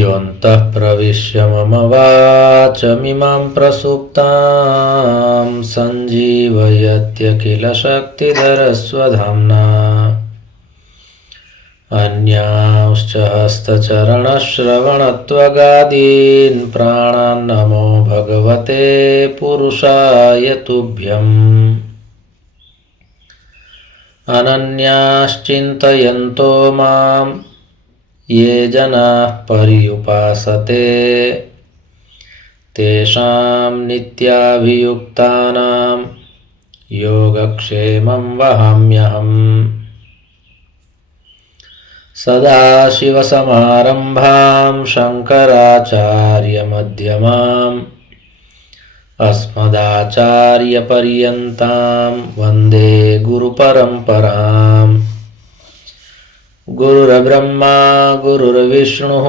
योऽन्तः प्रविश्य मम वाचमिमां प्रसुप्तां सञ्जीवयत्यखिलशक्तिधरस्वधाम्ना अन्यांश्च हस्तचरणश्रवणत्वगादीन् प्राणान् नमो भगवते पुरुषाय तुभ्यम्। अनन्याश्चिन्तयन्तो मां ये जनाः पर्युपासते तेषां नित्याभियुक्तानां योगक्षेमं वहाम्यहम्। सदाशिवसमारम्भां शङ्कराचार्यमध्यमाम् अस्मदाचार्यपर्यन्तां वन्दे गुरुपरम्पराम्। गुरुर्ब्रह्मा गुरुर्विष्णुः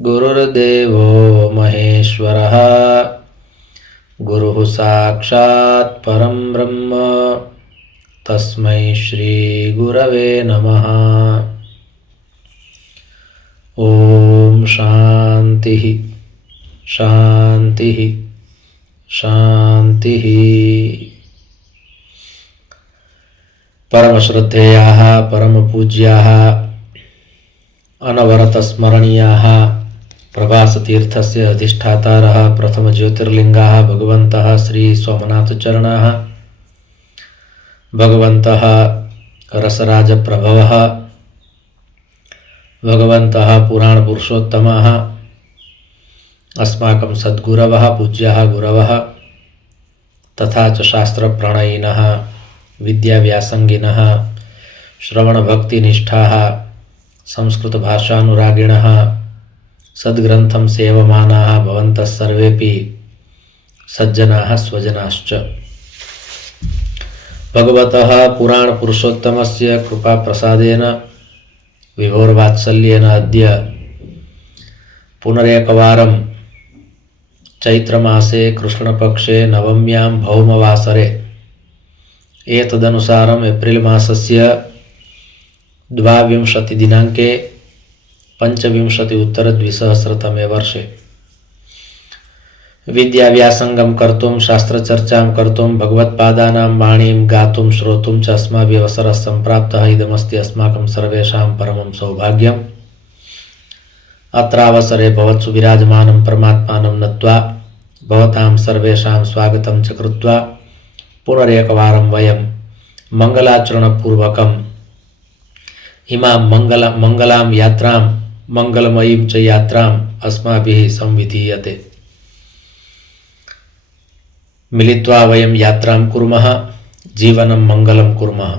गुरुर्देवो महेश्वरः गुरुः साक्षात् परं ब्रह्म तस्मै श्री गुरवे नमः। ओम शांति शांति शांति। परमश्रद्धेयाः परमपूज्याः अनवरतस्मरणीयाः प्रभासतीर्थस्य अधिष्ठातारः प्रथमज्योतिर्लिङ्गाः भगवन्तः श्री सोमनाथचरणाः भगवन्तः रसराजप्रभवः भगवन्तः पुराणपुरुषोत्तमः अस्माकं सद्गुरवः पूज्याः गुरवः तथा च शास्त्रप्रणयिनः विद्याव्यासंगिनः श्रवणभक्तिनिष्ठाः संस्कृतभाषानुरागिणः सद्ग्रन्थं सेवमानाः भवन्तः सर्वेपि सज्जनाः स्वजनाश्च। भगवतः पुराणपुरुषोत्तमस्य कृपाप्रसादेन विभोर्वात्सल्येन अद्य पुनरेकवारं चैत्रमासे कृष्णपक्षे नवम्यां भौमवासरे एतदनुसारम् एप्रिल मासस्य 22 दिनाङ्के 25-उत्तर-द्विसहस्रतमे वर्षे विद्याव्यासंगं कर्तुं शास्त्रचर्चां कर्तुं भगवत्पादानां वाणीं गातुं श्रोतुं च अस्माभिः अवसरः सम्प्राप्तः। इदमस्ति अस्माकं सर्वेषां परमं सौभाग्यम्। अत्रावसरे भवत्सु विराजमानं परमात्मानं नत्वा भवतां सर्वेषां स्वागतं च कृत्वा पुनरेकवारं वयं मङ्गलाचरणपूर्वकम् इमां मङ्गलां यात्रां मङ्गलमयीं च यात्राम् अस्माभिः संविधीयते। मिलित्वा वयं यात्रां कुर्मः, जीवनं मङ्गलं कुर्मः।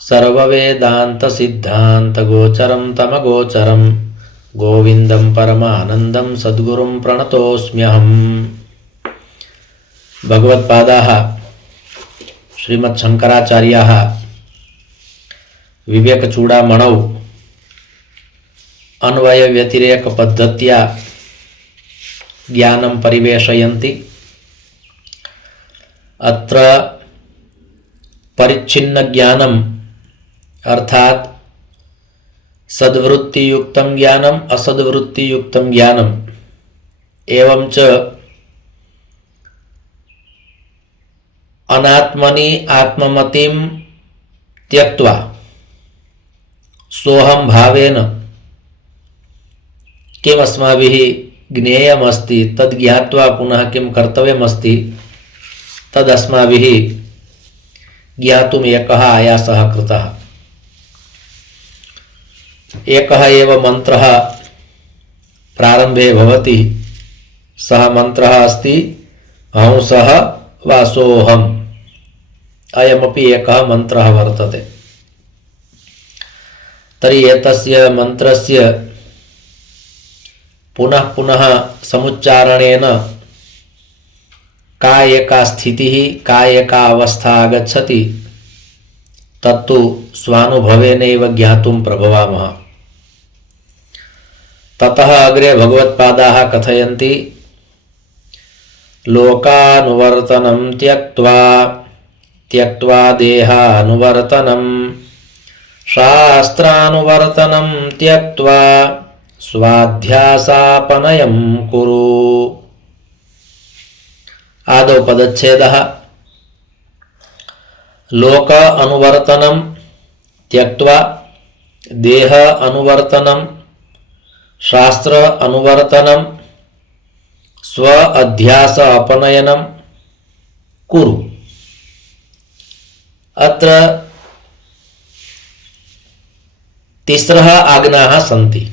सर्ववेदान्तसिद्धान्तगोचरं तमगोचरं गोविन्दं परमानन्दं सद्गुरुं प्रणतोऽस्म्यहम्। भगवत्पादाः श्रीमच्छङ्कराचार्याः विवेकचूडामणौ अन्वयव्यतिरेकपद्धत्या ज्ञानं परिवेशयन्ति। अत्र परिच्छिन्नज्ञानम् अर्थात् सद्वृत्तियुक्तं ज्ञानम् असद्वृत्तियुक्तं ज्ञानम् एवं च अनात्मनि आत्ममतिं त्यक्त्वा सोऽहं भावेन किम् अस्माभिः ज्ञेयमस्ति तद् ज्ञात्वा पुनः किं कर्तव्यमस्ति तदस्माभिः ज्ञातुम् एकः आयासः कृतः। एकः एव मन्त्रः प्रारम्भे भवति, सः मन्त्रः अस्ति हंसः वासोऽहम्। अयमपि एकः मन्त्रः वर्तते। तर्हि एतस्य मन्त्रस्य पुनः पुनः समुच्चारणेन का एका स्थितिः का एका अवस्था आगच्छति तत्तु स्वानुभवेनैव ज्ञातुं प्रभवामः। ततः अग्रे भगवत्पादाः कथयन्ति लोकानुवर्तनं त्यक्त्वा देहानुवर्तनं शास्त्रानुवर्तनं त्यक्त्वा स्वाध्यासापनयं कुरु। आदौ पदच्छेदः। लोक अनुवर्तनं त्यक्त्वा देह अनुवर्तनं शास्त्र अनुवर्तनं स्व अध्यास अपनयनं कुरु। अत्र तिस्रः आज्ञाः सन्ति।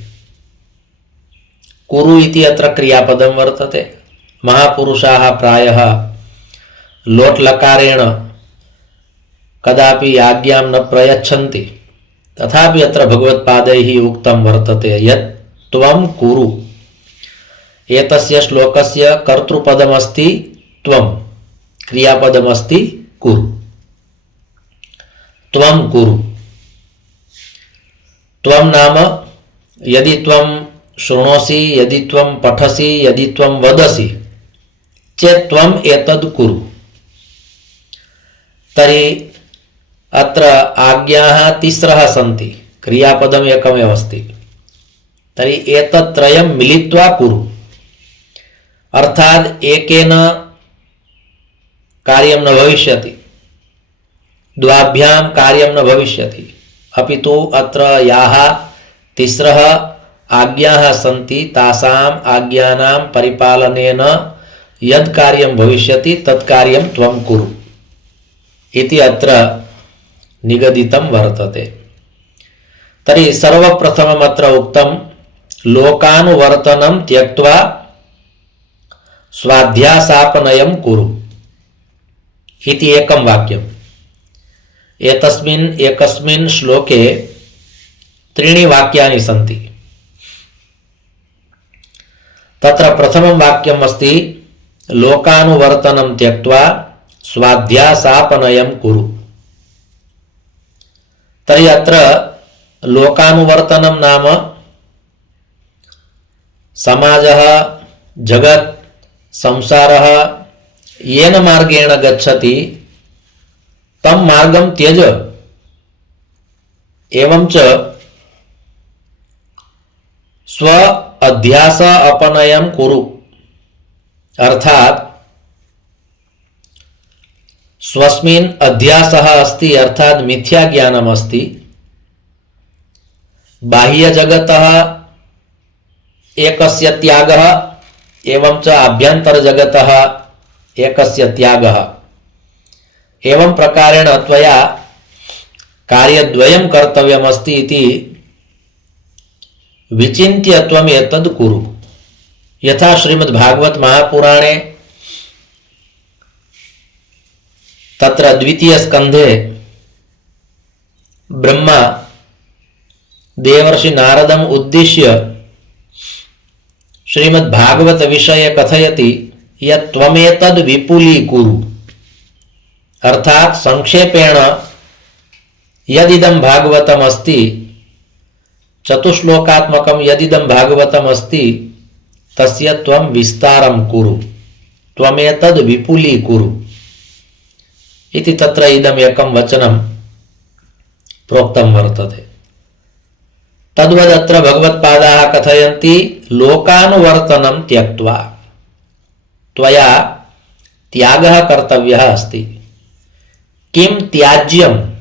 कुरु इति अत्र क्रियापदं वर्तते। महापुरुषाः प्रायः लोट् लकारेण कदापि आज्ञां न प्रयच्छन्ति, तथापि अत्र भगवत्पादैः उक्तं वर्तते यत् त्वं कुरु। एतस्य श्लोकस्य कर्तृपदमस्ति त्वं, क्रियापदमस्ति कुरु। त्वं कुरु। त्वं नाम यदि त्वं शृणोसि, यदि त्वं पठसि, यदि त्वं वदसि चेत् त्वम् एतद् कुरु। तर्हि अत्र आज्ञाः तिस्रः सन्ति, क्रियापदम् एकमेव अस्ति। तर्हि एतत् त्रयं मिलित्वा कुरु, अर्थात् एकेन कार्यं न भविष्यति, द्वाभ्यां कार्यं न भविष्यति, अपितु अत्र याः तिस्रः आज्ञाः सन्ति तासाम् आज्ञानां परिपालनेन यद् कार्यं भविष्यति तत् कार्यं त्वं कुरु इति अत्र निगदितं वर्तते। तर्हि सर्वप्रथमम् अत्र उक्तं लोकानुवर्तनं त्यक्त्वा स्वाध्यासापनयं कुरु इति एकं वाक्यम्। एतस्मिन् एकस्मिन् श्लोके त्रीणि वाक्यानि सन्ति। तत्र प्रथमं वाक्यम् अस्ति लोकानुवर्तनं त्यक्त्वा स्वाध्यासापनयं कुरु। तर्हि अत्र लोकानुवर्तनं नाम समाजः, जगत्, संसारः येन मार्गेण गच्छति तं मार्गं त्यज। एवंच स्व अध्यास अपनयं कुरु, अर्थात् स्वस्मिन् अध्यासः अस्ति, अर्थात् मिथ्या ज्ञानम् अस्ति। बाह्यजगतः एकस्य त्यागः एवंच आभ्यन्तरजगतः एकस्य त्यागः। एवं प्रकारेण त्वया कार्यद्वयं कर्तव्यमस्ति इति विचिन्त्य त्वम् एतद् कुरु। यथा श्रीमद्भागवत महापुराणे तत्र द्वितीय स्कन्धे ब्रह्मा देवर्षि नारदम् उद्दिश्य श्रीमद्भागवत विषये कथयति यत् त्वमेतद् विपुलीकुरु, अर्थात् संक्षेपेण यदिदं भागवतम् अस्ति, चतुश्लोकात्मकं यदिदं भागवतम् अस्ति तस्य त्वं विस्तारं कुरु, त्वमेतद् विपुलीकुरु इति तत्र इदम् एकं वचनं प्रोक्तं वर्तते। तद्वदत्र भगवत्पादाः कथयन्ति लोकानुवर्तनं त्यक्त्वा, त्वया त्यागः कर्तव्यः अस्ति। किं त्याज्यं,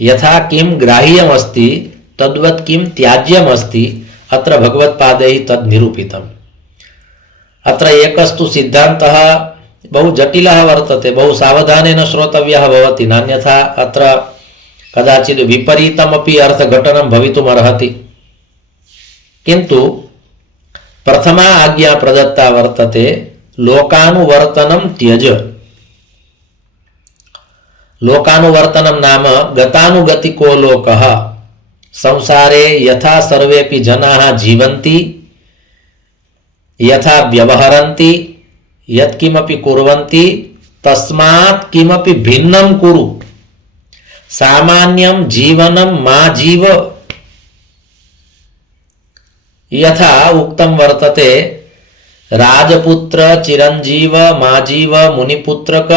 यथा किं ग्राह्यम् अस्ति तद्वत् किं त्याज्यम् अस्ति, अत्र भगवत्पादैः तद् निरूपितम्। अत्र एकस्तु सिद्धान्तः बहु जटिलः वर्तते, बहु सावधानेन श्रोतव्यः भवति, नान्यथा अत्र कदाचित् विपरीतमपि अर्थघटनं भवितुमर्हति। किन्तु प्रथमा आज्ञा प्रदत्ता वर्तते लोकानुवर्तनं त्यज। लोकानुवर्तनं नाम गतानुगतिको लोकः। संसारे यथा सर्वेपि जनाः जीवन्ति, यथा व्यवहरन्ति, यत्किमपि कुर्वन्ति तस्मात् किमपि भिन्नं कुरु। सामान्यं जीवनं मा जीव। यथा उक्तं वर्तते राजपुत्र चिरंजीव माजीव मुनिपुत्रक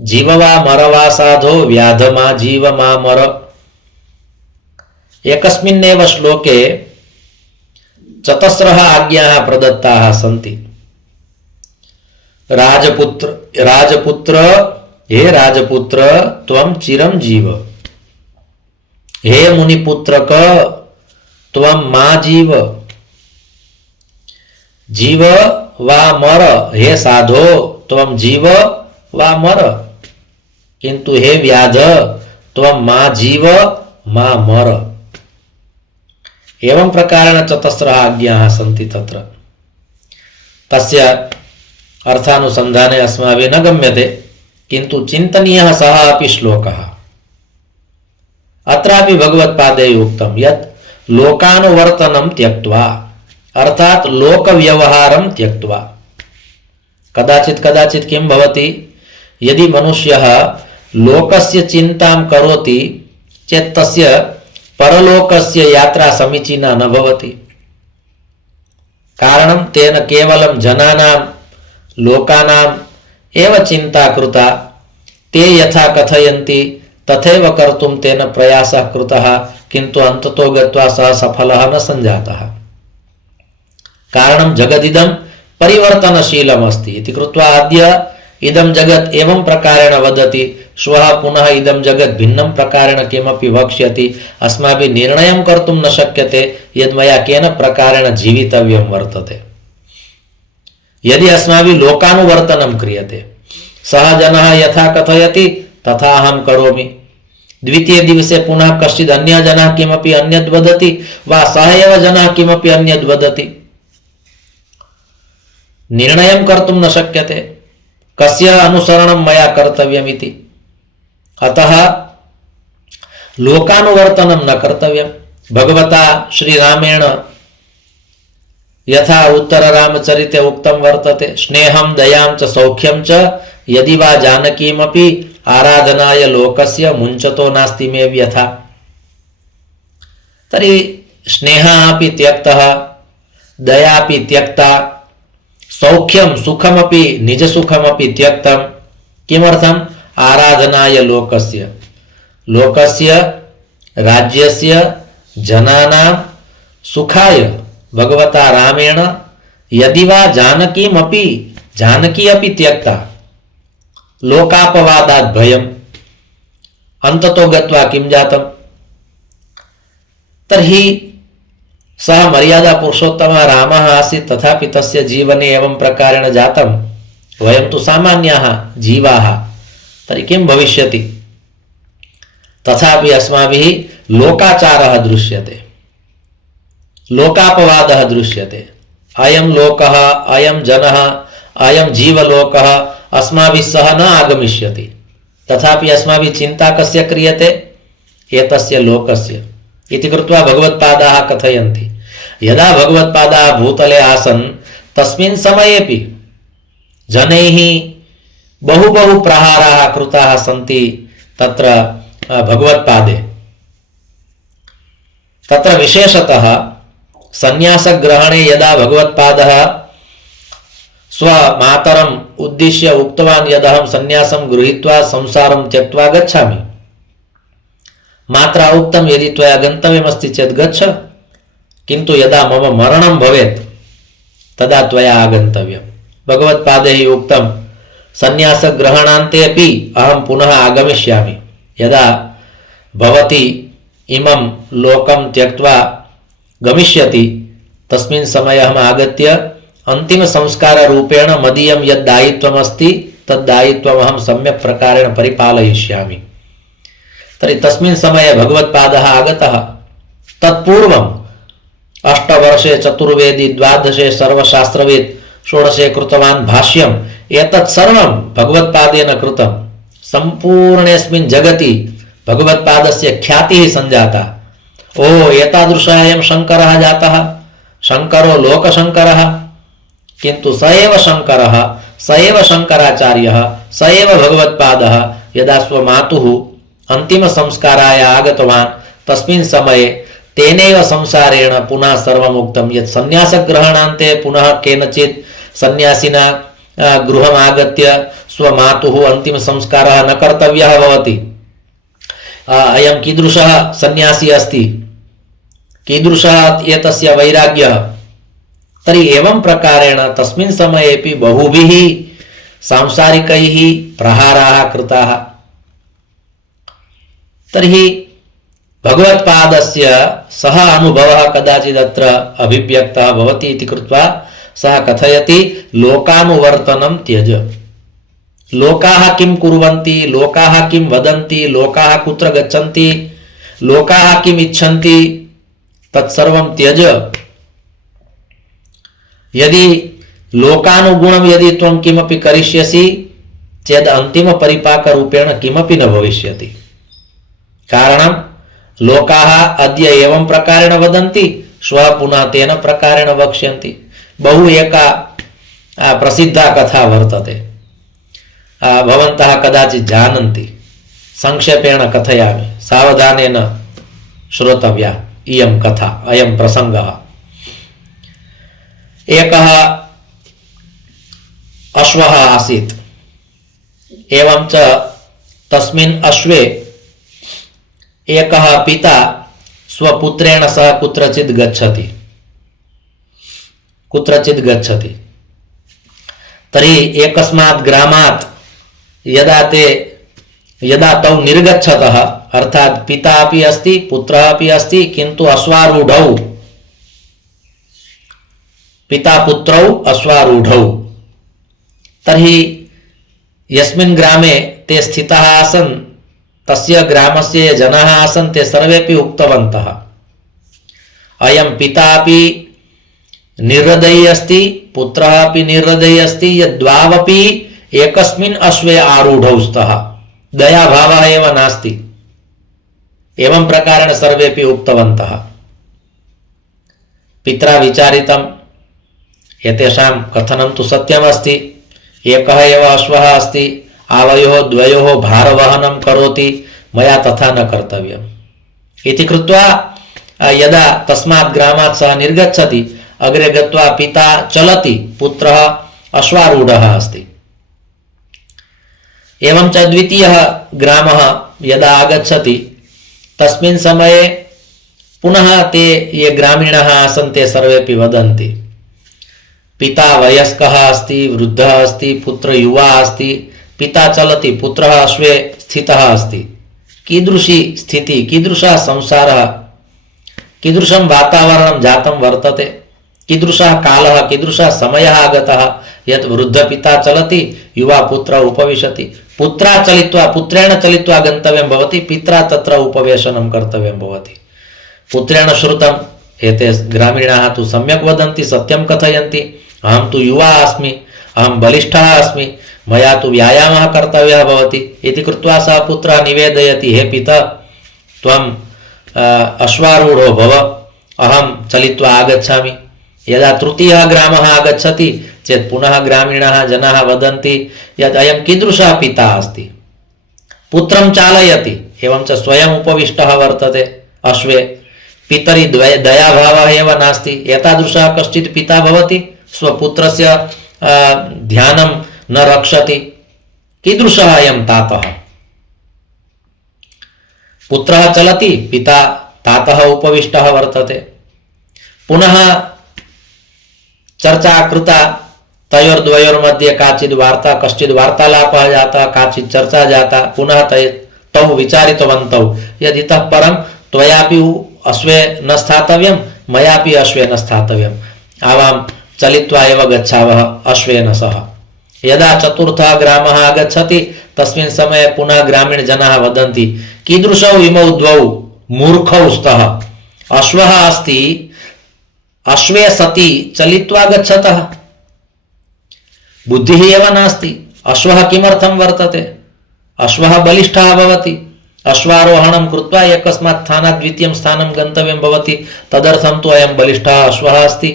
जीववा मरवा साधो व्याध मा जीव मा मर। एकस्मिन्नेव श्लोके चतस्रः आज्ञाः प्रदत्ताः सन्ति। राजपुत्र हे राजपुत्र त्वं चिरं जीव, हे मुनिपुत्रक त्वं मा जीव, जीव वा मर, हे साधो त्वं जीव वा मर, किंतु हे व्याध त्वं मा जीव मा मर। एवं प्रकारेण चतस्रः आज्ञाः सन्ति तत्र। तस्य अर्थानुसन्धाने अस्माभिः न गम्यते, किन्तु चिन्तनीयः सः अपि श्लोकः। अत्रापि भगवत्पादैः उक्तं यत् लोकानुवर्तनं त्यक्त्वा, अर्थात लोक व्यवहारं त्यक्त्वा। कदाचित् किं भवति, यदि मनुष्यः लोकस्य चिन्तां करोति चेत् तस्य परलोकस्य यात्रा समीचीना न भवति। कारणं तेन केवलं जनानां लोकानाम् एव चिन्ता कृता, ते यथा कथयन्ति तथैव कर्तुं तेन प्रयासः कृतः, किन्तु अन्ततो गत्वा सः सफलः न सञ्जातः। कारणं जगदिदं परिवर्तनशीलम् अस्ति इति कृत्वा अद्य इदं जगत् एवं प्रकारेण वदति, श्वः पुनः इदं जगत् भिन्नं प्रकारेण किमपि वक्ष्यति। अस्माभिः निर्णयं कर्तुं न शक्यते यद् मया केन प्रकारेण जीवितव्यं वर्तते। यदि अस्माभिः लोकानुवर्तनं क्रियते, सः जनः यथा कथयति तथा अहं करोमि, द्वितीय दिवसे पुनः कश्चित् अन्यः जनः किमपि अन्यद् वदति वा सः एव जनः किमपि अन्यद् वदति, निर्णयं कर्तुं न शक्यते कस्य अनुसरणं मया कर्तव्यमिति। अतः लोकानुवर्तनं न कर्तव्यं। भगवता श्रीरामेण यथा उत्तररामचरिते उक्तं वर्तते, स्नेहं दयां च सौख्यं च यदि वा जानकीमपि आराधनाय लोकस्य मुञ्चतो नास्ति मे व्यथा। तर्हि स्नेहः अपि त्यक्तः, दया अपि त्यक्ता, सौख्यं सुखमपि निजसुखमपि त्यक्तं। किमर्थम्? आराधनाय लोकस्य, लोकस्य राज्यस्य जनानां सुखाय भगवता रामेण यदि वा जानकीमपि, जानकी अपि त्यक्ता, लोकापवादात् भयम्, अन्ततो गत्वा किं जातम्? तर्हि सः मर्यादा पुरुषोत्तमः रामः आसीत्, तथापि तस्य जीवने एवं प्रकारेण जातं। वयं तु सामान्याः जीवाः, तर्हि किं भविष्यति? तथापि अस्माभिः लोकाचारः दृश्यते, लोकापवादः दृश्यते। अयं लोकः, अयं जनः, अयं जीवलोकः अस्माभिः सह न आगमिष्यति, तथापि अस्माभिः चिन्ता कस्य क्रियते? एतस्य लोकस्य इति कृत्वा भगवत्पादाः कथयन्ति, यदा भगवत्पादाः भूतले आसन् तस्मिन् समयेपि जनैः बहु प्रहाराः कृताः सन्ति तत्र भगवत्पादे। तत्र विशेषतः संन्यासग्रहणे यदा भगवत्पादः स्वमातरम् उद्दिश्य उक्तवान्, यदहं संन्यासं गृहीत्वा संसारं त्यक्त्वा गच्छामि, मात्रा उक्तं यदि त्वया गन्तव्यमस्ति चेत् गच्छ, किन्तु यदा मम मरणं भवेत् तदा त्वया आगन्तव्यं। भगवत्पादैः उक्तं संन्यासग्रहणान्ते अपि अहं पुनः आगमिष्यामि, यदा भवती इमं लोकं त्यक्त्वा गमिष्यति तस्मिन् समये अहम् आगत्य अन्तिमसंस्काररूपेण मदीयं यद् दायित्वमस्ति तद् दायित्वम् अहं सम्यक् प्रकारेण परिपालयिष्यामि। तर्हि तस्मिन् समये भगवत्पादः आगतः। तत्पूर्वम् 8 वर्षे चतुर्वेदी, 12 सर्वशास्त्रवित्, 16 कृतवान् भाष्यम्। एतत् सर्वं भगवत्पादेन कृतं। सम्पूर्णेऽस्मिन् जगति भगवत्पादस्य ख्यातिः सञ्जाता। ओ एतादृशः अयं शङ्करः जातः, शङ्करो लोकशङ्करः, किन्तु स एव शङ्करः, स एव शङ्कराचार्यः, स एव भगवत्पादः यदा स्वमातुः अन्तिमसंस्काराय आगतवान् तस्मिन् समये तेनैव संसारेण पुनः सर्वम् उक्तं यत् संन्यासग्रहणान्ते पुनः केनचित् सन्यासिना गृहम् आगत्य स्वमातुः अन्तिमसंस्कारः न कर्तव्यः भवति। अयं कीदृशः सन्यासी अस्ति, कीदृशः एतस्य वैराग्यः, तर्हि एवं प्रकारेण तस्मिन् समयेपि बहुभिः सांसारिकैः प्रहाराः कृताः। तर्हि भगवत्पादस्य सः अनुभवः कदाचिदत्र अभिव्यक्तः भवति इति कृत्वा सः कथयति लोकानुवर्तनं त्यज। लोकाः किं कुर्वन्ति, लोकाः किं वदन्ति, लोकाः कुत्र गच्छन्ति, लोकाः किम् इच्छन्ति, तत्सर्वं त्यज। यदि लोकानुगुणं यदि त्वं किमपि करिष्यसि चेत् अन्तिमपरिपाकरूपेण किमपि न भविष्यति। कारणं लोकाः अद्य एवं प्रकारेण वदन्ति, श्वः पुनः तेन प्रकारेण वक्ष्यन्ति। बहु एका प्रसिद्धा कथा वर्तते, भवन्तः कदाचित् जानन्ति, संक्षेपेण कथयामि, सावधानेन श्रोतव्या इयं कथा, अयं प्रसङ्गः। एकः अश्वः आसीत्, एवं च तस्मिन् अश्वे एकः पिता स्वपुत्रेण सह कुत्रचित् गच्छति। तर्हि एकस्मात् ग्रामात् यदा तौ निर्गच्छतः, अर्थात् पिता अपि अस्ति पुत्रः अपि अस्ति, किन्तु अश्वारूढौ, पिता पुत्रौ अश्वारूढौ। तर्हि यस्मिन् ग्रामे ते स्थिताः आसन्, तस्य ग्रामस्य ये जनाः आसन् ते सर्वेपि उक्तवन्तः, अयं पिता अपि निर्हृदयी अस्ति, पुत्रः अपि निर्हृदयी अस्ति, यद्द्वावपि एकस्मिन् अश्वे आरूढौ स्तः, दयाभावः एव नास्ति। एवं प्रकारेण सर्वेपि उक्तवन्तः। पित्रा विचारितम्, एतेषां कथनं तु सत्यमस्ति, एकः एव अश्वः अस्ति, आवयोः द्वयोः भारवहनं करोति, मया तथा न कर्तव्यम् इति कृत्वा यदा तस्मात् ग्रामात् सः निर्गच्छति, अग्रे गत्वा पिता चलति, पुत्रः अश्वारूढः अस्ति। एवं च द्वितीयः ग्रामः यदा आगच्छति, तस्मिन् समये पुनः ते ये ग्रामीणाः आसन् ते सर्वेपि वदन्ति, पिता वयस्कः अस्ति, वृद्धः अस्ति, पुत्र युवा अस्ति, पिता चलति, पुत्रः अश्वे स्थितः अस्ति। कीदृशी स्थितिः, कीदृशः संसारः, कीदृशं वातावरणं जातं वर्तते, कीदृशः कालः, कीदृशः समयः आगतः यत् वृद्धपिता चलति, युवा पुत्र उपविशति, पुत्रेण चलित्वा गन्तव्यं भवति, पित्रा तत्र उपवेशनं कर्तव्यं भवति। पुत्रेण श्रुतम्, एते ग्रामीणाः तु सम्यक् वदन्ति, सत्यं कथयन्ति, अहं तु युवा अस्मि, अहं बलिष्ठः अस्मि, मया तु व्यायामः कर्तव्यः भवति इति कृत्वा सः पुत्रः निवेदयति, हे पिता, त्वं अश्वारूढो भव, अहं चलित्वा आगच्छामि। यदा तृतीयः ग्रामः आगच्छति चेत् पुनः ग्रामीणाः जनाः वदन्ति यत् अयं कीदृशः पिता अस्ति, पुत्रं चालयति, एवं च स्वयम् उपविष्टः वर्तते अश्वे, पितरि दयाभावः एव नास्ति। एतादृशः कश्चित् पिता भवति, स्वपुत्रस्य ध्यानं न रक्षति, कीदृशः अयं तातः। पुत्रः चलति, पिता तातः उपविष्टः वर्तते। पुनः चर्चा कृता, तयोर्द्वयोर्मध्ये काचित् वार्ता, कश्चित् वार्तालापः जातः, काचित् चर्चा जाता। पुनः तौ विचारितवन्तौ यदि इतः परं त्वयापि अश्वे न स्थातव्यं, मयापि अश्वे न स्थातव्यम्, आवां चलित्वा एव गच्छावः अश्वेन सह। यदा चतुर्थः ग्रामः आगच्छति, तस्मिन् समये पुनः ग्रामीणजनाः वदन्ति, कीदृशौ इमौ द्वौ मूर्खौ स्तः, अश्वः अस्ति, अश्वे सति चलित्वा गच्छतः, बुद्धिः एव नास्ति। अश्वः किमर्थं वर्तते, अश्वः बलिष्ठः भवति, अश्वारोहणं कृत्वा एकस्मात् स्थानात् द्वितीयं स्थानं गन्तव्यं भवति, तदर्थं तु अयं बलिष्ठः अश्वः अस्ति।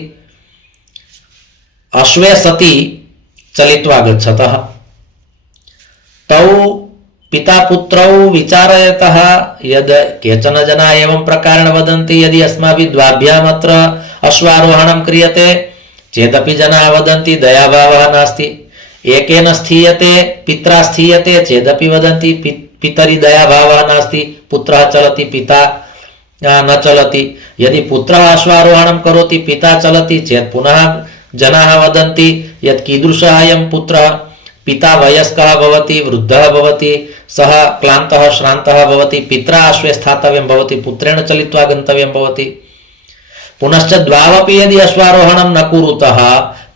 अश्वे सति चलित्वा गच्छतः। तौ पिता पुत्रौ विचारयतः यद् केचन जनाः एवं प्रकारेण वदन्ति, यदि अस्माभिः द्वाभ्याम् अत्र अश्वारोहणं क्रियते चेदपि जनाः वदन्ति दयाभावः नास्ति, एकेन स्थीयते पित्रा स्थीयते चेदपि वदन्ति पितरि दयाभावः नास्ति, पुत्रः चलति, पिता न चलति। यदि पुत्रः अश्वारोहणं करोति पिता चलति चेत् पुनः जनाः वदन्ति यत् कीदृशः अयं पुत्रः। पिता वयस्कः भवति, वृद्धः भवति, सः क्लान्तः श्रान्तः भवति, पित्रा अश्वे स्थातव्यं भवति, पुत्रेण चलित्वा गन्तव्यं भवति। पुनश्च द्वावपि यदि अश्वारोहणं न कुरुतः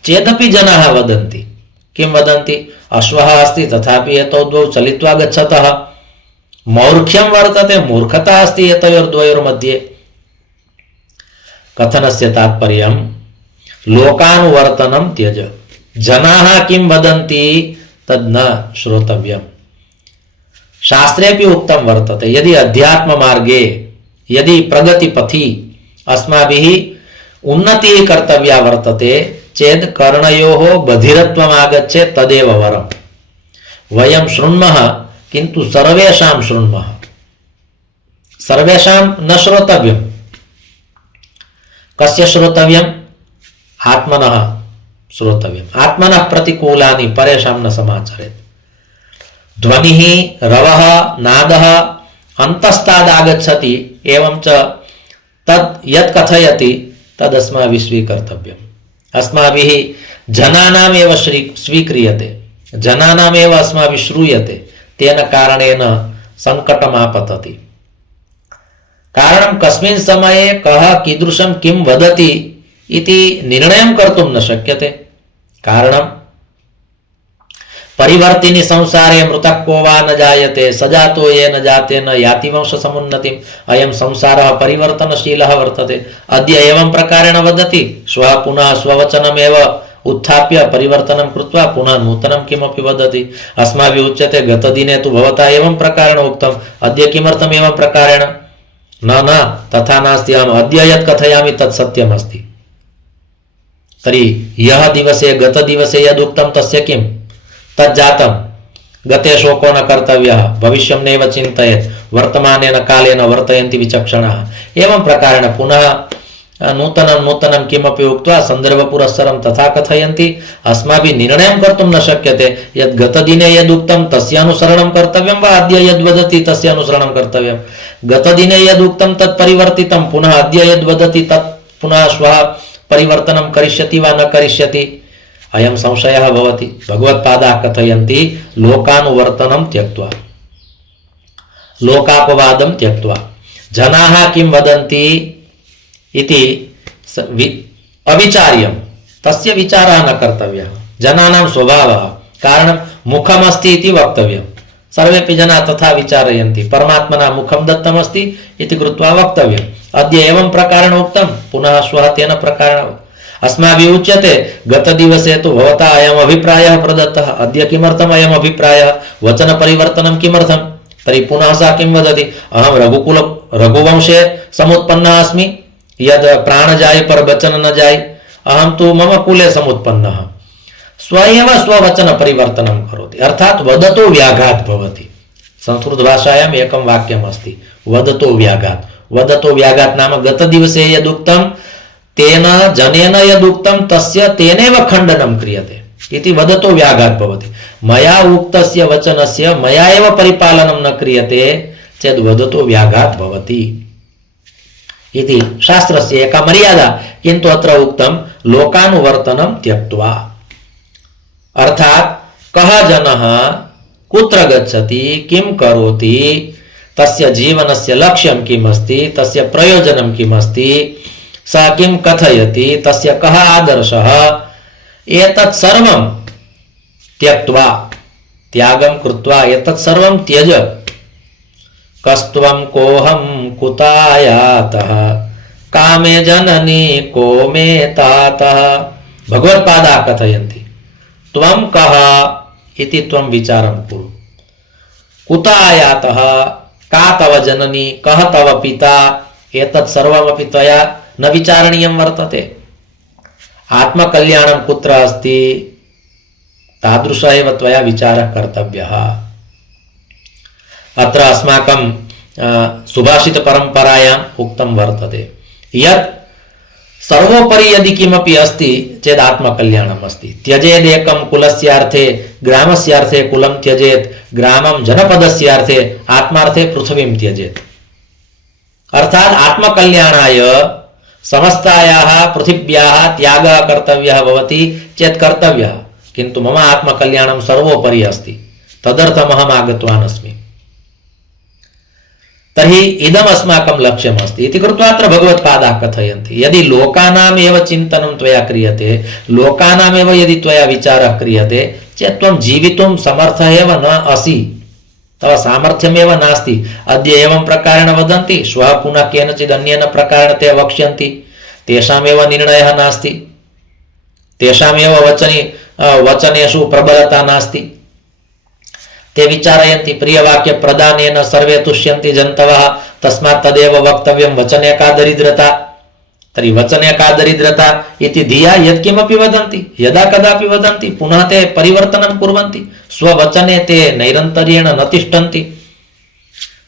चेदपि जनाः वदन्ति, किं वदन्ति, अश्वः अस्ति तथापि एतौ द्वौ चलित्वा गच्छतः। मौर्ख्यं वर्तते, मूर्खता अस्ति एतयोर्द्वयोर्मध्ये। कथनस्य तात्पर्यं लोकानुवर्तनं त्यज। जनाः किं वदन्ति तद् न श्रोतव्यम्। शास्त्रेपि उक्तं वर्तते यदि अध्यात्म मार्गे यदि प्रगतिपथि अस्माभिः उन्नतिः कर्तव्या वर्तते चेत् कर्णयोः बधिरत्वम् आगच्छेत् तदेव वरम्। वयं शृण्मः किन्तु सर्वेषां शृण्मः, सर्वेषां न श्रोतव्यम्। कस्य श्रोतव्यम्? आत्मनः श्रोतव्यम्। आत्मनः प्रतिकूलानि परेषां न समाचरेत्। ध्वनिः, रवः, नादः अन्तस्तादागच्छति, एवं च तत् यत् कथयति तद् अस्माभिः स्वीकर्तव्यम्। अस्माभिः जनानामेव स्वीक्रियते, जनानामेव अस्माभिः श्रूयते, तेन कारणेन सङ्कटम् आपतति। कारणं कस्मिन् समये कः कीदृशं किं वदति इति निर्णयं कर्तुं न शक्यते। कारणं परिवर्तिनि संसारे मृतः को वा न जायते, सजातो येन जातेन याति वंशसमुन्नतिम्। अयं संसारः परिवर्तनशीलः वर्तते। अद्य एवं प्रकारेण वदति, श्वः पुनः स्ववचनमेव उत्थाप्य परिवर्तनं कृत्वा पुनः नूतनं किमपि वदति। अस्माभिः उच्यते गतदिने तु भवता एवं प्रकारेण उक्तम्, अद्य किमर्थम् एवं प्रकारेण? न तथा नास्ति, अहम् अद्य यत् कथयामि तत् सत्यमस्ति। तर्हि ह्यः दिवसे गतदिवसे यदुक्तं तस्य किं? तज्जातं। गते शोको न कर्तव्यः, भविष्यं नैव चिन्तयेत्, वर्तमानेन कालेन वर्तयन्ति विचक्षणाः। एवं प्रकारेण पुनः नूतनं नूतनं किमपि उक्त्वा सन्दर्भपुरस्सरं तथा कथयन्ति। अस्माभिः निर्णयं कर्तुं न शक्यते यत् गतदिने यदुक्तं तस्य अनुसरणं कर्तव्यं वा अद्य यद्वदति तस्य अनुसरणं कर्तव्यं। गतदिने यदुक्तं तत् परिवर्तितं, पुनः अद्य यद्वदति तत् पुनः श्वः परिवर्तनं करिष्यति वा न करिष्यति, अयं संशयः भवति। भगवत्पादाः कथयन्ति लोकानुवर्तनं त्यक्त्वा, लोकापवादं त्यक्त्वा, जनाः किं वदन्ति इति अविचार्यं, तस्य विचारः न कर्तव्यः। जनानां स्वभावः, कारणं मुखमस्ति इति वक्तव्यं। सर्वेपि जनाः तथा विचारयन्ति, परमात्मना मुखं दत्तमस्ति इति कृत्वा वक्तव्यम्। अद्य एवं प्रकारेण उक्तं, पुनः श्वः तेन प्रकारेण। अस्माभिः उच्यते गतदिवसे तु भवता अयम् अभिप्रायः प्रदत्तः, अद्य किमर्थम् अयम् अभिप्रायः, वचनपरिवर्तनं किमर्थं? तर्हि पुनः सा किं वदति, अहं रघुवंशे समुत्पन्नः अस्मि, यद् प्राण जाय पर वचन न जाय, अहं तु मम कुले समुत्पन्नः। स्वयं स्ववचन परिवर्तनं करोति, अर्थात् वदतो व्याघात् भवति। संस्कृत भाषायाम् एकं वाक्यम् अस्ति, वदतो व्याघात्। वदतो व्याघात् नाम गतदिवसे यदुक्तं तेन जनेन यदुक्तं तस्य तेनेव खण्डनं क्रियते इति वदतो व्याघात् भवति। मया उक्तस्य वचनस्य मया एव परिपालनं न क्रियते चेत् वदतो व्याघात् भवति इति शास्त्रस्य एका मर्यादा। किन्तु अत्र उक्तं लोकानुवर्तनं त्यक्त्वा, अर्थात् कः जनः कुत्र गच्छति, किं करोति, तस्य जीवनस्य लक्ष्यं किम् अस्ति, तस्य प्रयोजनं किम् अस्ति, सः किं कथयति, तस्य कः आदर्शः, एतत् सर्वं त्यक्त्वा, त्यागं कृत्वा एतत् सर्वं त्यज। कस्त्वं कोऽहं कुतायातः कामे जननी को मे तातः। भगवत्पादाः कथयन्ति त्वं कः इति त्वं विचारं कुरु। कुतायातः, का तव जननी, कः तव पिता, एतत् सर्वमपि त्वया न विचारणीयं वर्तते। आत्मकल्याणं कुत्र अस्ति तादृश एव त्वया विचारः कर्तव्यः। अत्र अस्माकं सुभाषितपरम्परायाम् उक्तं वर्तते यत् सर्वोपरि यदि किमपि अस्ति चेत् आत्मकल्याणम् अस्ति। त्यजेदेकं कुलस्यार्थे ग्रामस्यार्थे कुलं त्यजेत्, ग्रामं जनपदस्यार्थे आत्मार्थे पृथ्वीं त्यजेत्। अर्थात आत्मकल्याणाय समस्तायाः पृथिव्याः त्यागः कर्तव्यः भवति चेत् कर्तव्यः, किन्तु मम आत्मकल्याणं सर्वोपरि अस्ति, तदर्थमहम् आगतवान् अस्मि। तर्हि इदम् अस्माकं लक्ष्यम् अस्ति इति कृत्वा अत्र भगवत्पादाः कथयन्ति। यदि लोकानाम् एव चिन्तनं त्वया क्रियते, लोकानाम् एव यदि त्वया विचारः क्रियते चेत् त्वं जीवितुं समर्थः एव न असि, तव सामर्थ्यमेव नास्ति। अद्य एवं प्रकारेण वदन्ति, श्वः पुनः केनचित् अन्येन प्रकारेण ते वक्ष्यन्ति, तेषामेव निर्णयः नास्ति, तेषामेव वचनेषु प्रबलता नास्ति। ते विचारयन्ति प्रियवाक्य प्रदानेन सर्वे तुष्यन्ति जन्तवः, तस्मात् तदेव वक्तव्यं, वचने का दरिद्रता। तर्हि वचने का दरिद्रता इति धिया यत्किमपि वदन्ति, यदा कदापि वदन्ति, पुनः ते परिवर्तनं कुर्वन्ति, स्ववचने ते नैरन्तर्येण न तिष्ठन्ति।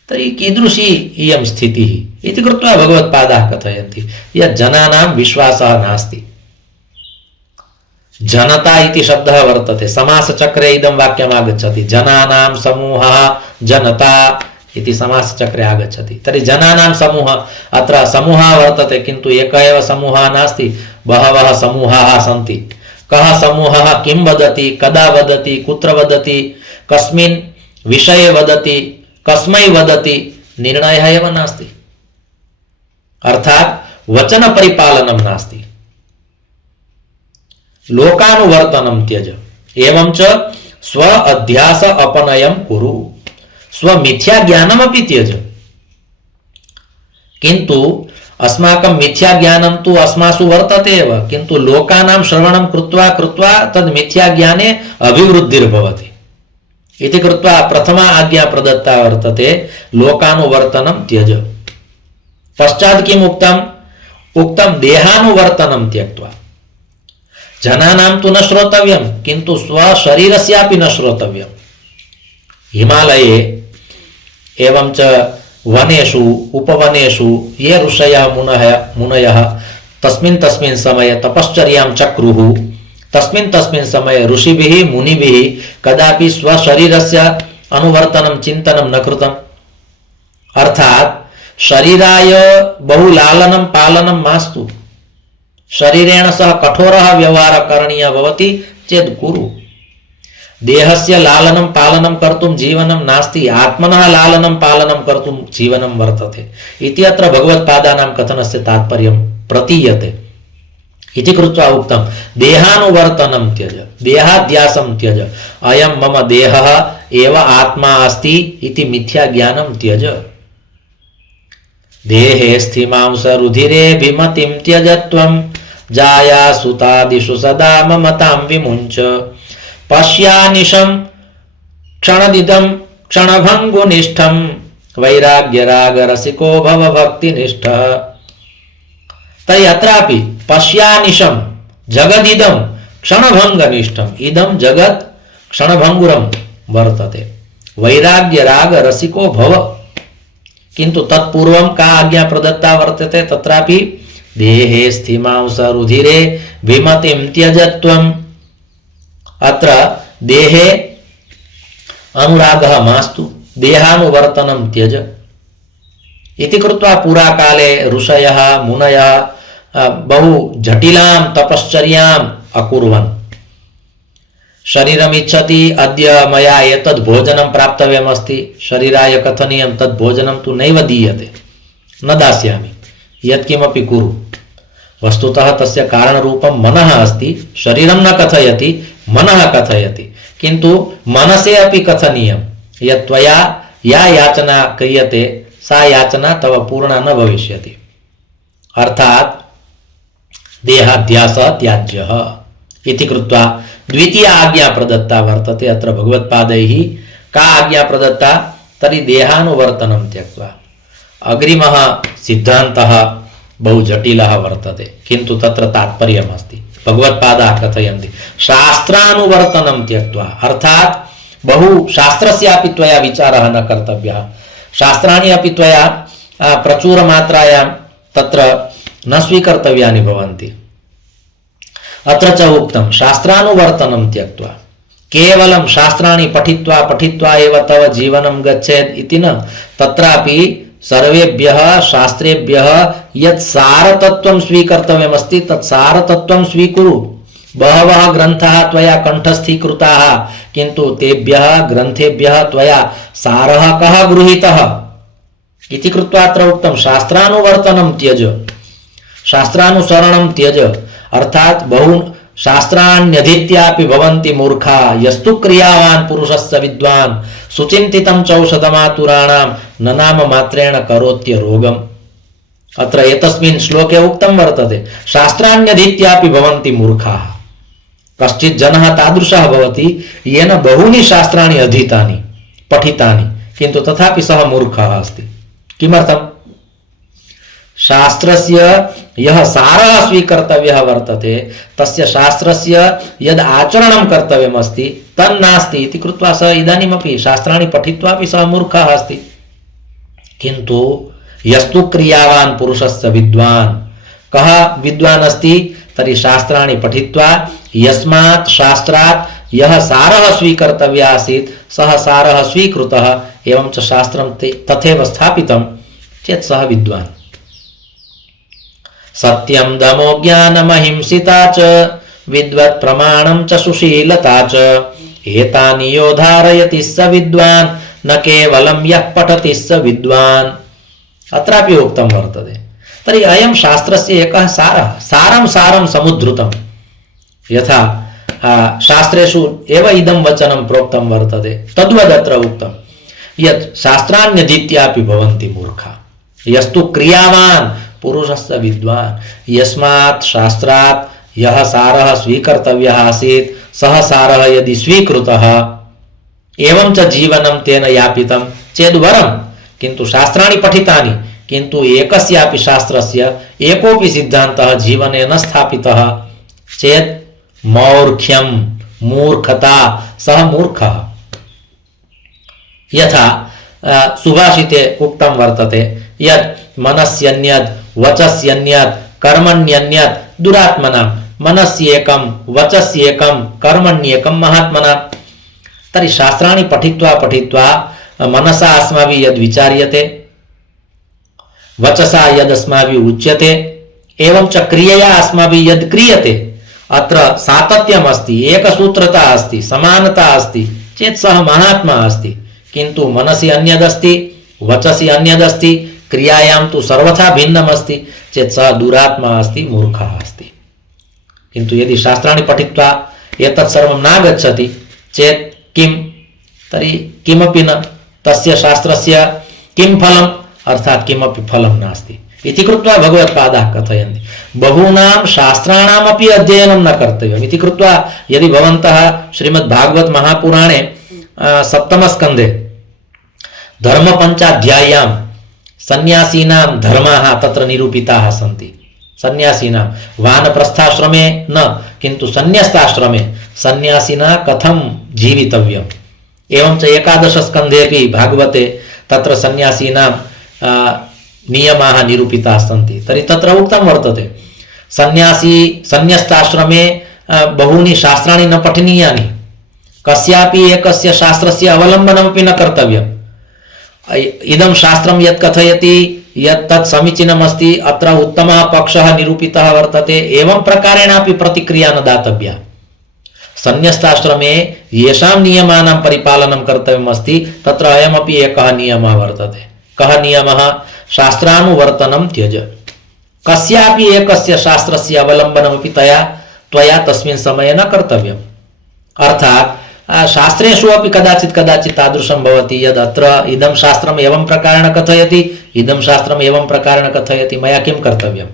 तर्हि कीदृशी इयं स्थितिः इति कृत्वा भगवत्पादाः कथयन्ति यत् जनानां विश्वासः नास्ति। जनता इति शब्दः वर्तते, समासचक्रे इदं वाक्यम् आगच्छति, जनानां समूहः जनता इति समासचक्रे आगच्छति। तर्हि जनानां समूहः, अत्र समूहः वर्तते किन्तु एकः एव समूहः नास्ति, बहवः समूहाः सन्ति। कः समूहः किं वदति, कदा वदति, कुत्र वदति, कस्मिन् विषये वदति, कस्मै वदति, निर्णयः एव नास्ति। अर्थात् वचन परिपालनं नास्ति। लोकानुवर्तनं त्यज एवं च स्व अध्यास अपनयं कुरु, स्व मिथ्या ज्ञानमपि त्यज। किन्तु अस्माकं मिथ्या ज्ञानं तु अस्मासु वर्तते एव, किन्तु लोकानां श्रवणं कृत्वा कृत्वा तद् मिथ्या ज्ञाने अभिवृद्धिर्भवति इति कृत्वा प्रथमा आज्ञा प्रदत्ता वर्तते, लोकानुवर्तनं त्यज। पश्चात् किम् उक्तम्? उक्तं देहानुवर्तनं त्यक्त्वा। जनानां तु न श्रोतव्यं, किन्तु स्वशरीरस्यापि न श्रोतव्यं। हिमालये एवं च वनेषु उपवनेषु ये ऋषयः मुनयः तस्मिन् तस्मिन् समये तपश्चर्यां चक्रुः, तस्मिन् तस्मिन् समये ऋषिभिः मुनिभिः कदापि स्वशरीरस्य अनुवर्तनं चिन्तनं न कृतम्। अर्थात् शरीराय बहु लालनं पालनं मास्तु, शरीरेण सह कठोरः व्यवहारः करणीयः भवति चेत् कुरु। देहस्य लालनं पालनं कर्तुं जीवनं नास्ति, आत्मनः लालनं पालनं कर्तुं जीवनं वर्तते इति अत्र भगवत्पादानां कथनस्य तात्पर्यं प्रतीयते। इति कृत्वा उक्तं देहानुवर्तनं त्यज, देहाध्यासं त्यज, अयं मम देहः एव आत्मा अस्ति इति मिथ्या ज्ञानं त्यज। देहे स्थिमांस रुधिरे विमतिं त्यज त्वं, जाया सुतादिषु सदा ममतां विमुञ्च। पश्यानिशं क्षणदिदं क्षणभङ्गुनिष्ठं, वैराग्यरागरसिको भव भक्तिनिष्ठः। तर्हि अत्रापि पश्यानिशं जगदिदं क्षणभङ्गनिष्ठम्, इदं जगत् क्षणभङ्गुरं वर्तते, वैराग्यरागरसिको भव। किन्तु तत्पूर्वं का आज्ञा प्रदत्ता वर्तते? तत्रापि देहे स्थिमांस रुधिरे विमतिं त्यज त्वम्। अत्र देहे अनुरागः मास्तु, देहानुवर्तनं त्यज इति कृत्वा पुरा काले ऋषयः मुनयः बहु जटिलां तपश्चर्याम् अकुर्वन्। शरीरमिच्छति, अद्य मया एतद् भोजनं प्राप्तव्यमस्ति, शरीराय कथनीयं, तद् भोजनं तु नैव दीयते, न दास्यामि, यत्किमपि कुरु। वस्तुतः तस्य कारणरूपं मनः अस्ति, शरीरं न कथयति, मनः कथयति। किन्तु मनसे अपि कथनीयं यत् त्वया या याचना क्रियते सा याचना तव पूर्णा न भविष्यति। अर्थात् देहाध्यासः त्याज्यः इति कृत्वा द्वितीया आज्ञा प्रदत्ता वर्तते अत्र भगवत्पादैः। का आज्ञा प्रदत्ता? तर्हि देहानुवर्तनं त्यक्त्वा। अग्रिमः सिद्धान्तः बहु जटिलः वर्तते, किन्तु तत्र तात्पर्यमस्ति। भगवत्पादाः कथयन्ति शास्त्रानुवर्तनं त्यक्त्वा, अर्थात् बहु शास्त्रस्यापि त्वया विचारः न कर्तव्यः, शास्त्राणि अपि त्वया प्रचुरमात्रायां तत्र न स्वीकर्तव्यानि भवन्ति। अत्र च उक्तं शास्त्रानुवर्तनं त्यक्त्वा। केवलं शास्त्राणि पठित्वा पठित्वा एव तव जीवनं गच्छेत् इति न, तत्रापि सर्वेभ्यः शास्त्रेभ्यः यत् सारतत्त्वं स्वीकर्तव्यमस्ति तत् सारतत्त्वं स्वीकुरु। बहवः ग्रन्थाः त्वया कण्ठस्थीकृताः, किन्तु तेभ्यः ग्रन्थेभ्यः त्वया सारः कः गृहीतः इति कृत्वा अत्र उक्तं शास्त्रानुवर्तनं त्यज, शास्त्रानुसरणं त्यज। अर्थात बहु शास्त्राण्यधीत्यापि भवन्ति मूर्खा यस्तु क्रियावान् पुरुषस्य विद्वान् सुचिन्तितं चौषधमातुराणां न नाम मात्रेण करोत्य रोगम्। अत्र एतस्मिन् श्लोके उक्तं वर्तते शास्त्राण्यधीत्यापि भवन्ति मूर्खाः। कश्चित् जनः तादृशः भवति येन बहूनि शास्त्राणि अधीतानि पठितानि, किन्तु तथापि सः मूर्खः अस्ति। किमर्थम्? शास्त्रस्य यः सारः स्वीकर्तव्यः वर्तते तस्य शास्त्रस्य यद् आचरणं कर्तव्यमस्ति तन्नास्ति इति कृत्वा सः इदानीमपि शास्त्राणि पठित्वापि सः मूर्खः अस्ति। किन्तु यस्तु क्रियावान् पुरुषस्य विद्वान्, कः विद्वान् अस्ति? तर्हि शास्त्राणि पठित्वा यस्मात् शास्त्रात् यः सारः स्वीकर्तव्यः आसीत् सः सारः स्वीकृतः एवं च शास्त्रं तथैव स्थापितं चेत् सः विद्वान्। सत्यं दमो ज्ञानमहिंसिता च विद्वत् प्रमाणं च सुशीलता च एतानि यो धारयति स विद्वान् न केवलं यः पठति स विद्वान्। अत्रापि उक्तं वर्तते। तर्हि अयं शास्त्रस्य एकः सारः, सारं सारं समुद्धृतं। यथा शास्त्रेषु एव इदं वचनं प्रोक्तं वर्तते तद्वदत्र उक्तं यत् शास्त्राण्यधीत्यापि भवन्ति मूर्खा यस्तु क्रियावान् पुरुषस्य विद्वान्। यस्मात् शास्त्रात् यः सारः स्वीकर्तव्यः आसीत् सः सारः यदि स्वीकृतः एवं च जीवनं तेन यापितं चेद् वरं, किन्तु शास्त्राणि पठितानि किन्तु एकस्यापि शास्त्रस्य एकोपि सिद्धान्तः जीवने न स्थापितः चेत् मौर्ख्यं मूर्खता, सः मूर्खः। यथा सुभाषिते उक्तं वर्तते यत् मनस्यन्यत् वचस्यन्यत् कर्मण्यन्यत् दुरात्मना मनस्येकं वचस्येकं कर्मण्येकं महात्मना। तर्हि शास्त्राणि पठित्वा पठित्वा मनसा अस्माभिः यद् विचार्यते, वचसा यद् अस्माभिः उच्यते, एवं च क्रियया अस्माभिः यद् क्रियते, अत्र सातत्यम् अस्ति, एकसूत्रता अस्ति, समानता अस्ति चेत् सः महात्मा अस्ति। किन्तु मनसि अन्यदस्ति, वचसि अन्यदस्ति, क्रियायां तु सर्वथा भिन्नम् अस्ति चेत् सः दुरात्मा अस्ति, मूर्खः अस्ति। किन्तु यदि शास्त्राणि पठित्वा एतत् सर्वं नागच्छति चेत् किं? तर्हि किमपि न, तस्य शास्त्रस्य किं फलम्? अर्थात् किमपि फलं नास्ति इति कृत्वा भगवत्पादाः कथयन्ति बहूनां शास्त्राणामपि अध्ययनं न कर्तव्यम् इति कृत्वा। यदि भवन्तः श्रीमद्भागवत महापुराणे सप्तमस्कन्धे धर्मपञ्चाध्याय्यां सन्यासीनां धर्माः तत्र निरूपिताः सन्ति। सन्यासीनां वानप्रस्थाश्रमे न, किन्तु सन्न्यस्ताश्रमे सन्यासिना कथं जीवितव्यम्, एवं च एकादश स्कन्धेपि भागवते तत्र सन्यासीनां नियमाः निरूपिताः सन्ति। तर्हि तत्र उक्तं वर्तते सन्यासी सन्न्यस्ताश्रमे बहूनि शास्त्राणि न पठनीयानि, कस्यापि एकस्य शास्त्रस्य अवलम्बनमपि न कर्तव्यम्। इदं शास्त्रं यत् कथयति यत् तत् समीचीनमस्ति, अत्र उत्तमः पक्षः निरूपितः वर्तते, एवं प्रकारेणापि प्रतिक्रिया न दातव्या। सन्न्यस्ताश्रमे येषां नियमानां परिपालनं कर्तव्यमस्ति तत्र अयमपि एकः नियमः वर्तते। कः नियमः? शास्त्रानुवर्तनं त्यज। कस्यापि एकस्य शास्त्रस्य अवलम्बनमपि त्वया तस्मिन् समये न कर्तव्यम्। अर्थात् शास्त्रेषु अपि कदाचित् तादृशं भवति यद् अत्र इदं शास्त्रम् एवं प्रकारेण कथयति, इदं शास्त्रम् एवं प्रकारेण कथयति, मया किं कर्तव्यम्?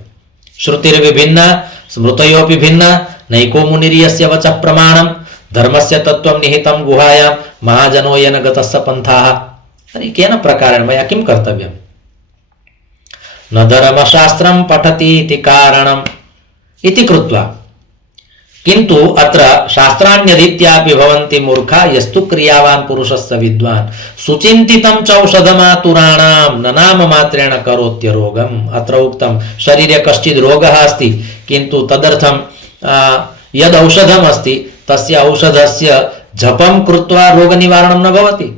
श्रुतिर्विभिन्ना स्मृतयोऽपि भिन्ना नैको मुनिर्यस्य वचः प्रमाणं धर्मस्य तत्त्वं निहितं गुहायां महाजनो येन गतस्य पन्थाः। तर्हि केन प्रकारेण मया किं कर्तव्यम्? न धर्मशास्त्रं पठति इति कारणम् इति कृत्वा। किन्तु अत्र शास्त्राण्यधीत्यापि भवन्ति मूर्खा यस्तु क्रियावान् पुरुषस्य विद्वान् सुचिन्तितं चौषधमातुराणां न नाम मात्रेण करोत्य रोगम्। अत्र उक्तं शरीरे कश्चित् रोगः अस्ति, किन्तु तदर्थं यद् औषधम् अस्ति तस्य औषधस्य जपं कृत्वा रोगनिवारणं न भवति।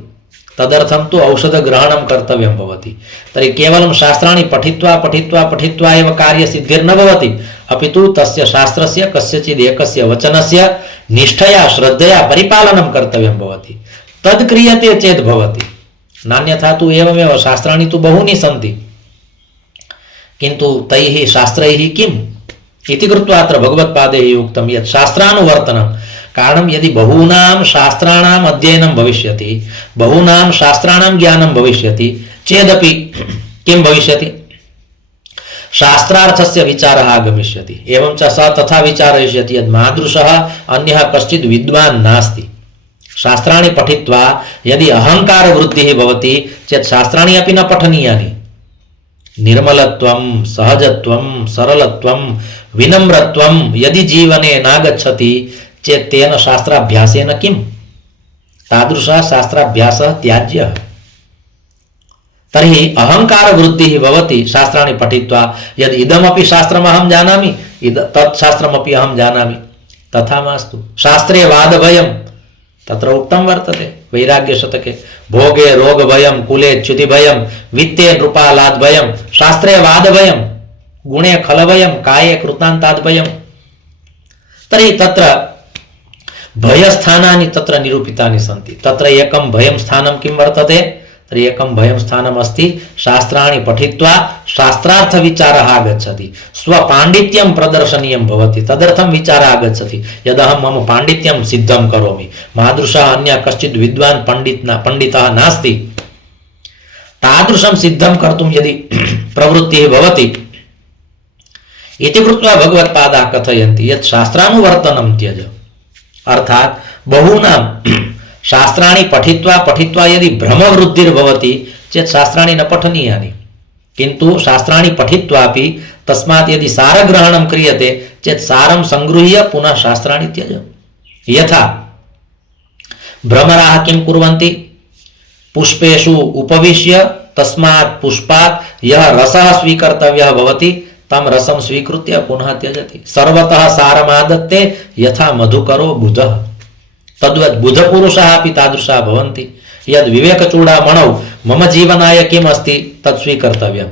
तदर्थं तु औषधग्रहणं कर्तव्यं भवति। तर्हि केवलं शास्त्राणि पठित्वा पठित्वा पठित्वा एव कार्यसिद्धिर्न भवति, अपि तु तस्य शास्त्रस्य कस्यचित् एकस्य वचनस्य निष्ठया श्रद्धया परिपालनं कर्तव्यं भवति। तद् क्रियते चेत् भवति, नान्यथा तु एवमेव। शास्त्राणि तु बहूनि सन्ति, किन्तु तैः शास्त्रैः किम् इति कृत्वा अत्र भगवत्पादैः उक्तं यत् शास्त्रानुवर्तनं। कारणं यदि बहूनां शास्त्राणाम् अध्ययनं भविष्यति, बहूनां शास्त्राणां ज्ञानं भविष्यति चेदपि किं भविष्यति, शास्त्रार्थस्य विचारः आगमिष्यति। एवं च सः तथा विचारयिष्यति यद् मादृशः अन्यः कश्चित् विद्वान् नास्ति। शास्त्राणि पठित्वा यदि अहङ्कारवृद्धिः भवति चेत् शास्त्राणि अपि न पठनीयानि। निर्मलत्वं, सहजत्वं, सरलत्वं, विनम्रत्वं यदि जीवने नागच्छति चेत् तेन शास्त्राभ्यासेन किम्? तादृशः शास्त्राभ्यासः त्याज्यः। तर्हि अहङ्कारवृद्धिः भवति शास्त्राणि पठित्वा। यद् इदमपि शास्त्रमहं जानामि, तत् शास्त्रमपि अहं जानामि, तथा मास्तु। शास्त्रे वादभयं तत्र उक्तं वर्तते वैराग्यशतके। भोगे रोगभयं, कुले च्युतिभयं, वित्ते नृपालाद्भयं, शास्त्रे वादभयं, गुणे खलभयं, काये कृतान्ताद्भयं। तर्हि तत्र भयस्थानानि तत्र निरूपितानि सन्ति। तत्र एकं भयं स्थानं किं वर्तते? तर्हि एकं भयं स्थानम् अस्ति शास्त्राणि पठित्वा शास्त्रार्थविचारः आगच्छति, स्वपाण्डित्यं प्रदर्शनीयं भवति, तदर्थं विचारः आगच्छति। यदहं मम पाण्डित्यं सिद्धं करोमि, मादृशः अन्यः कश्चित् विद्वान् पण्डितः नास्ति, तादृशं सिद्धं कर्तुं यदि प्रवृत्तिः भवति इति कृत्वा भगवत्पादाः कथयन्ति यत् शास्त्रानुवर्तनं त्यज। अर्थात बहूनां शास्त्राणि पठित्वा पठित्वा यदि भ्रमवृद्धिर्भवति चेत् शास्त्राणि न पठनीयानि, किन्तु शास्त्राणि पठित्वापि तस्मात् यदि सारग्रहणं क्रियते चेत् सारं संगृह्य पुनः शास्त्राणि त्यज। यथा भ्रमराः किं कुर्वन्ति? पुष्पेषु उपविश्य तस्मात् पुष्पात् यः रसः स्वीकर्तव्यः भवति तम रसं स्वीकृत्य पुनः त्यजति। सर्वतः सारमादत्ते यथा मधुकरो बुधः, तद्वत् बुधपुरुषाः अपि तादृशाः भवन्ति। यद् विवेकचूडामणौ मम जीवनाय किम् अस्ति तत् स्वीकर्तव्यं।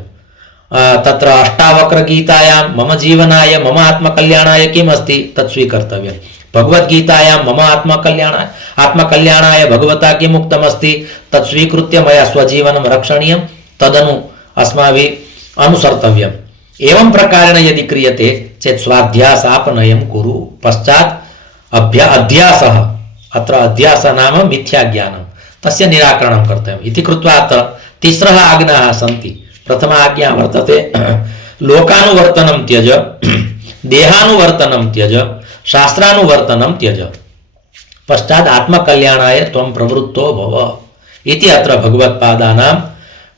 तत्र अष्टावक्रगीतायां मम जीवनाय मम आत्मकल्याणाय किम् अस्ति तत् स्वीकर्तव्यं। भगवद्गीतायां मम आत्मकल्याणाय भगवता किम् उक्तमस्ति तत् स्वीकृत्य मया स्वजीवनं रक्षणीयं, तदनु अस्माभिः अनुसर्तव्यम्। एवं प्रकारेण यदि क्रियते चेत् स्वाध्यासापनयं कुरु, पश्चात् अध्यासः, अत्र अध्यासः नाम मिथ्याज्ञानं, तस्य निराकरणं कर्तव्यम् इति कृत्वा अत्र तिस्रः आज्ञाः सन्ति। प्रथमा आज्ञा वर्तते लोकानुवर्तनं त्यज, देहानुवर्तनं त्यज, शास्त्रानुवर्तनं त्यज, पश्चात् आत्मकल्याणाय त्वं प्रवृत्तो भव इति अत्र भगवत्पादानां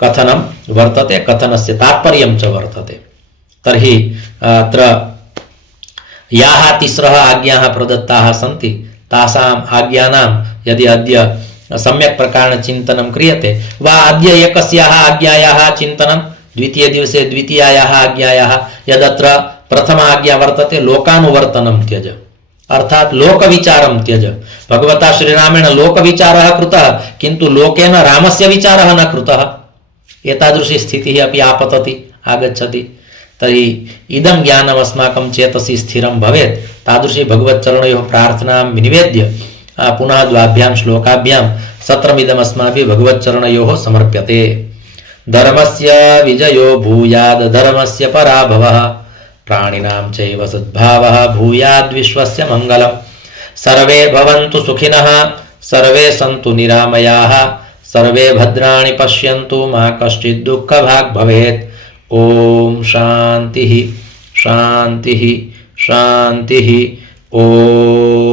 कथनं वर्तते, कथनस्य तात्पर्यं च वर्तते। तर्हि अत्र याः तिस्रः आज्ञाः प्रदत्ताः सन्ति तासाम् आज्ञानां यदि अद्य सम्यक् प्रकारेण चिन्तनं क्रियते वा अद्य एकस्याः आज्ञायाः चिन्तनं, द्वितीयदिवसे द्वितीयायाः आज्ञायाः, यदत्र प्रथमा आज्ञा वर्तते लोकानुवर्तनं त्यज, अर्थात् लोकविचारं त्यज। भगवता श्रीरामेण लोकविचारः कृतः किन्तु लोकेन रामस्य विचारः न कृतः। एतादृशी स्थितिः अपि आपतति, आगच्छति। तर्हि इदं ज्ञानम् अस्माकं चेतसि स्थिरं भवेत्। तादृशी भगवच्चरणयोः प्रार्थनां विनिवेद्य पुनः द्वाभ्यां श्लोकाभ्यां सत्रमिदम् अस्माभिः भगवच्चरणयोः समर्प्यते। धर्मस्य विजयो भूयाद् धर्मस्य पराभवः, प्राणिनां चैव सद्भावः भूयाद् विश्वस्य मङ्गलम्। सर्वे भवन्तु सुखिनः, सर्वे सन्तु निरामयाः, सर्वे भद्राणि पश्यन्तु, मा कश्चित् दुःखभाग् भवेत्। ओम शांति शांति शांति। ओम।